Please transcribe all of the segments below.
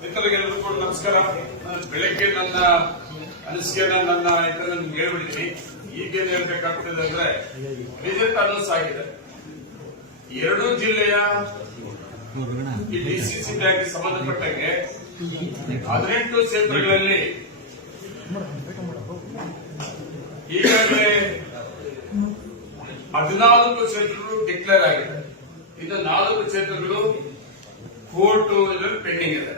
ಮಿತ್ರರಿಗೆಲ್ಲರಿಗೂ ಕೂಡ ನಮಸ್ಕಾರ. ಬೆಳಗ್ಗೆ ನನ್ನ ಅನಿಸಿಕೆಯನ್ನ ನನ್ನ ನಿಮ್ಗೆ ಹೇಳ್ಬಿಟ್ಟಿದ್ದೀನಿ. ಈಗೇನು ಹೇಳ್ಬೇಕಾಗ್ತದೆ ಅಂದ್ರೆ ರಿಸಲ್ಟ್ ಅನೌನ್ಸ್ ಆಗಿದೆ. ಎರಡೂ ಜಿಲ್ಲೆಯ ಈ ಡಿಸಿಸಿ ಬ್ಯಾಂಕ್ ಸಂಬಂಧಪಟ್ಟಂಗೆ 18 ಕ್ಷೇತ್ರಗಳಲ್ಲಿ ಈಗಾಗಲೇ 14 ಕ್ಷೇತ್ರಗಳು ಡಿಕ್ಲೇರ್ ಆಗಿದೆ. ಇನ್ನು 4 ಕ್ಷೇತ್ರಗಳು ಕೋರ್ಟ್ ಇದರಲ್ಲಿ ಪೆಂಡಿಂಗ್ ಇದೆ.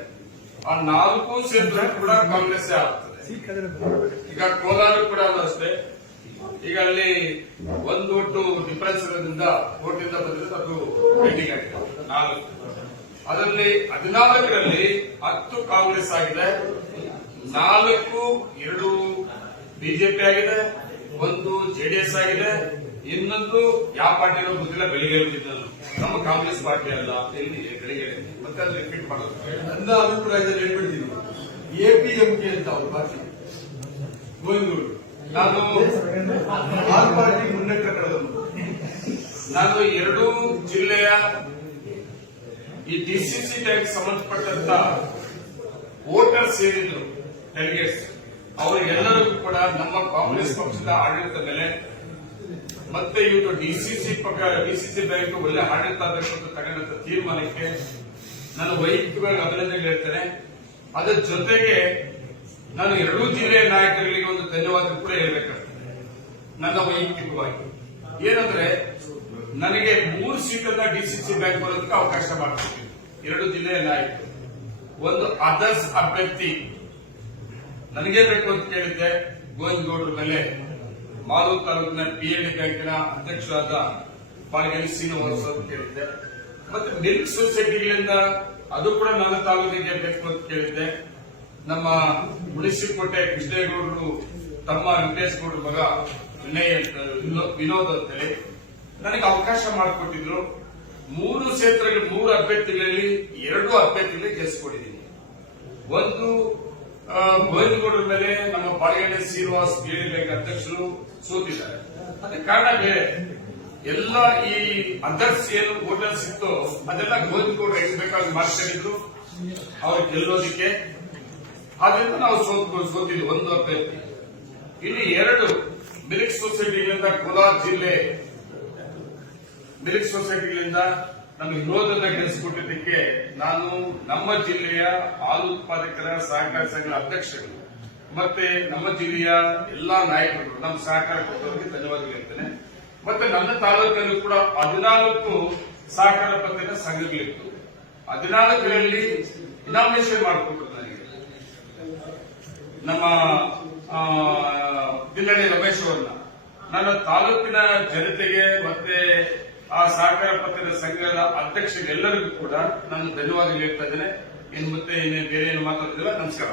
ಆ 4 ಕ್ಷೇತ್ರ ಕೂಡ ಕಾಂಗ್ರೆಸ್ ಆಗ್ತದೆ. ಈಗ ಕೋಲಾರ ಕೂಡ ಅಷ್ಟೇ. ಈಗ ಅಲ್ಲಿ ಒಂದು ಒಟ್ಟು ಡಿಫರೆನ್ಸ್ ಇರೋದ್ರಿಂದ ಕೋರ್ಟ್ ಇಂದ ಬಂದಿರೋದು ಅದು ಪೆಂಡಿಂಗ್ ಆಗಿದೆ 4. ಅದರಲ್ಲಿ 14ರಲ್ಲಿ 10 ಕಾಂಗ್ರೆಸ್ ಆಗಿದೆ, 2 ಬಿಜೆಪಿ ಆಗಿದೆ, 1 ಜೆಡಿಎಸ್ ಆಗಿದೆ, ಇನ್ನೊಂದು ಯಾವ ಪಾರ್ಟಿನೋ ಗೊತ್ತಿಲ್ಲ. ಬೆಳಿಗ್ಗೆ ಬಂದಿದ್ದು ನಮ್ಮ ಕಾಂಗ್ರೆಸ್ ಪಾರ್ಟಿ ಅಲ್ಲ, ಎಲ್ಲಿ ಬೆಳಿಗ್ಗೆ ಮತ್ತೆ ಅದು ರಿಪೀಟ್ ಮಾಡೋದು. ನನ್ನ ಅಭಿಪ್ರಾಯದಲ್ಲಿ ಹೇಳ್ಬಿಡ್ತೀನಿ, ಎಪಿಎಂಕೆ ಅಂತ ಅವ್ರ ಪಾರ್ಟಿ ಗೋವಿಂದಗೌಡರು, ನಾನು ಆ ಪಾರ್ಟಿ ಮುನ್ನಡೆದ ನಾನು 2 ಜಿಲ್ಲೆಯ ಈ ಡಿಸಿಸಿ ಬ್ಯಾಂಕ್ ಸಂಬಂಧಪಟ್ಟಂತ ವೋಟರ್ಸ್ ಏನಿದ್ರು ಡೆಲಿಗೇಟ್ಸ್ ಅವರಿಗೆಲ್ಲರಿಗೂ ಕೂಡ ನಮ್ಮ ಕಾಂಗ್ರೆಸ್ ಪಕ್ಷದ ಆಡಳಿತ ಮೇಲೆ ಮತ್ತೆ ಇವತ್ತು ಡಿಸಿಸಿ ಬ್ಯಾಂಕ್ ಒಳ್ಳೆ ಆಡಳಿತ ಆಗಬೇಕು ಅಂತ ತಗೊಂಡಂತ ತೀರ್ಮಾನಕ್ಕೆ ನಾನು ವೈಯಕ್ತಿಕವಾಗಿ ಅಭಿನಂದನೆ ಹೇಳ್ತೇನೆ. ಅದರ ಜೊತೆಗೆ ನಾನು 2 ಜಿಲ್ಲೆಯ ನಾಯಕರಿಗೆ ಒಂದು ಧನ್ಯವಾದ ಕೂಡ ಹೇಳ್ಬೇಕಾಗ್ತದೆ. ನನ್ನ ವೈಯಕ್ತಿಕವಾಗಿ ಏನಂದ್ರೆ ನನಗೆ 3 ಸೀಟನ್ನ ಡಿಸಿಸಿ ಬ್ಯಾಂಕ್ ಬರೋದಕ್ಕೆ ಅವಕಾಶ ಮಾಡಿಕೊಟ್ಟಿದ್ದು 2 ಜಿಲ್ಲೆಯ ನಾಯಕರು. ಒಂದು ಅದರ್ಸ್ ಅಭ್ಯರ್ಥಿ ನನಗೇ ಬೇಕು ಅಂತ ಕೇಳಿದ್ದೆ, ಗೋವಿಂದಗೌಡರ ಮೇಲೆ ಮಾಲೂರು ತಾಲೂಕಿನ ಪಿಎಲ್ಡಿ ಬ್ಯಾಂಕಿನ ಅಧ್ಯಕ್ಷರಾದ ಪಾಲ್ಗೇರಿ ಶ್ರೀನಿವಾಸ್ ಅಂತ ಕೇಳಿದ್ದೆ. ಮತ್ತೆ ಮಿಲ್ಕ್ ಸೊಸೈಟಿಗಳಿಂದ ಅದು ಕೂಡ ನನ್ನ ತಾಲೂಕಿಗೆ ಬೇಕು ಅಂತ ಕೇಳಿದ್ದೆ. ನಮ್ಮ ಹುಣಸಿಕೋಟೆ ಕೃಷ್ಣೇಗೌಡರು ತಮ್ಮ ವೆಂಕಟೇಶ್ ಗೌಡರ ಮಗ ವಿನೋದ್ ಅಂತೇಳಿ ನನಗೆ ಅವಕಾಶ ಮಾಡಿಕೊಟ್ಟಿದ್ರು. 3 ಕ್ಷೇತ್ರಗಳು 3 ಅಭ್ಯರ್ಥಿಗಳಲ್ಲಿ 2 ಅಭ್ಯರ್ಥಿಗಳಿಗೆ ಗೆಲ್ಲಿಸಿಕೊಟ್ಟಿದ್ದೀನಿ. ಒಂದು ಗೋವಿಂದಗೌಡರ ಮೇಲೆ ನಮ್ಮ ಪಾಲ್ಗೇರಿ ಶ್ರೀನಿವಾಸ್ ಪಿಎಲ್ಡಿ ಬ್ಯಾಂಕ್ ಅಧ್ಯಕ್ಷರು ಸೋತಿದ್ದಾರೆ. ಅದಕ್ಕೆ ಕಾರಣ ಬೇರೆ. ಎಲ್ಲ ಈ ಅದರ್ಸ್ ಏನು ವೋಟರ್ಸ್ ಇತ್ತು ಅದೆಲ್ಲ ಗೋವಿಂದಗೌಡರು ಎಷ್ಟು ಬೇಕಾಗಿ ಮಾಡ್ಕೊಂಡಿದ್ರು ಅವ್ರು ಗೆಲ್ಲೋದಿಕ್ಕೆ. ಆದ್ರಿಂದ ನಾವು ಸೋತಿದ್ವಿ 1 ಅಭ್ಯರ್ಥಿ. ಇಲ್ಲಿ 2 ಮಿಲ್ಕ್ ಸೊಸೈಟಿಗಳಿಂದ ಕೋಲಾರ ಜಿಲ್ಲೆ ಮಿಲ್ಕ್ ಸೊಸೈಟಿಗಳಿಂದ ನಮಗೆ ವಿರೋಧನ ಗೆಲ್ಲಿಸಿಕೊಟ್ಟಿದ್ದಕ್ಕೆ ನಾನು ನಮ್ಮ ಜಿಲ್ಲೆಯ ಹಾಲು ಉತ್ಪಾದಕರ ಸಹಕಾರ ಸಂಘದ ಅಧ್ಯಕ್ಷರು ಮತ್ತೆ ನಮ್ಮ ಜಿಲ್ಲೆಯ ಎಲ್ಲಾ ನಾಯಕರು ನಮ್ಮ ಸಹಕಾರ ಕೊಟ್ಟವರಿಗೆ ಧನ್ಯವಾದ ಹೇಳ್ತೇನೆ. ಮತ್ತೆ ನನ್ನ ತಾಲೂಕಲ್ಲೂ ಕೂಡ 14 ಸಹಕಾರ ಪತ್ತಿನ ಸಂಘಗಳಿತ್ತು. 14ರಲ್ಲಿ ಇನಾಮಿನೇಷನ್ ಮಾಡಿಕೊಟ್ರು ನನಗೆ ನಮ್ಮ ದಿಲ್ಲಣಿ ರಮೇಶ್ ಅವರನ್ನ. ನನ್ನ ತಾಲೂಕಿನ ಜನತೆಗೆ ಮತ್ತೆ ಆ ಸಹಕಾರ ಪತ್ತಿನ ಸಂಘದ ಅಧ್ಯಕ್ಷರೆಲ್ಲರಿಗೂ ಕೂಡ ನಾನು ಧನ್ಯವಾದ ಹೇಳ್ತಾ ಇದ್ದೇನೆ. ಇನ್ನು ಮತ್ತೆ ಬೇರೆ ಏನು ಮಾತಾಡ್ತಿಲ್ಲ. ನಮಸ್ಕಾರ.